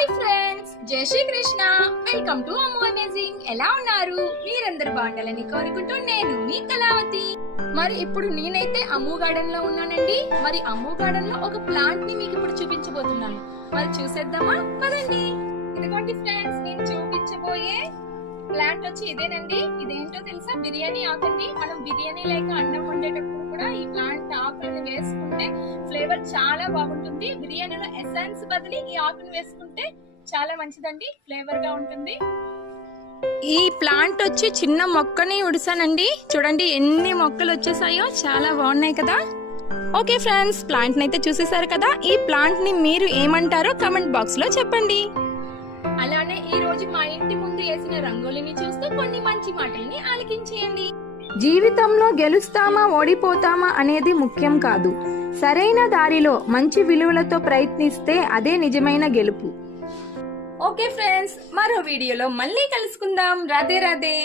Hi friends, జై Shri Krishna. Welcome to Ammu amazing. ఎలా ఉన్నారు? మీరందరూ బాగుండాలని కోరుకుంటూ నేను మీ కళావతి. మరి ఇప్పుడు నేనైతే అమ్ము గార్డెన్ లో ఉన్నానండి. మరి అమ్ము గార్డెన్ లో ఒక ప్లాంట్ ని మీకు ఇప్పుడు చూపించబోతున్నాను. మరి చూసేద్దామా? పదండి. ఇదిగోండి ఫ్రెండ్స్, నేను చూపించబోయే ప్లాంట్ వచ్చి ఇదేనండి. ఇదేంటో తెలుసా? బిర్యానీ ఆకండి. మనం బిర్యానీ లేక అన్నం వండేటప్పుడు కూడా ఈ ప్లాంట్ ఆకులను వేసుకుంటే ఫ్లేవర్ చాలా బాగుంటుంది. బిర్యానీలో ఎసెన్స్ బదులు ఈ ఆకును వేసుకుంటే చాలా మంచిదండి, ఫ్లేవర్ గా ఉంటుంది. ఈ ప్లాంట్ వచ్చి చిన్న మొక్కని ఉడిసానండి. చూడండి ఎన్ని మొక్కలు వచ్చేసాయో, చాలా బాగున్నాయి కదా. ఓకే ఫ్రెండ్స్, ప్లాంట్ ని అయితే చూసేసారు కదా. ఈ ప్లాంట్ ని మీరు ఏమంటారో కమెంట్ బాక్స్ లో చెప్పండి. అలానే ఈ రోజు మా ఇంటి ముందు వేసిన రంగోలిని చూస్తూ కొన్ని మంచి మాటల్ని ఆలకించేయండి. జీవితంలో గెలుస్తామా ఓడిపోతామా అనేది ముఖ్యం కాదు. సరైన దారిలో మంచి విలువలతో ప్రయత్నిస్తే అదే నిజమైన గెలుపు. ఓకే ఫ్రెండ్స్, మరో వీడియోలో మళ్ళీ కలుసుకుందాం. రాధే రాధే.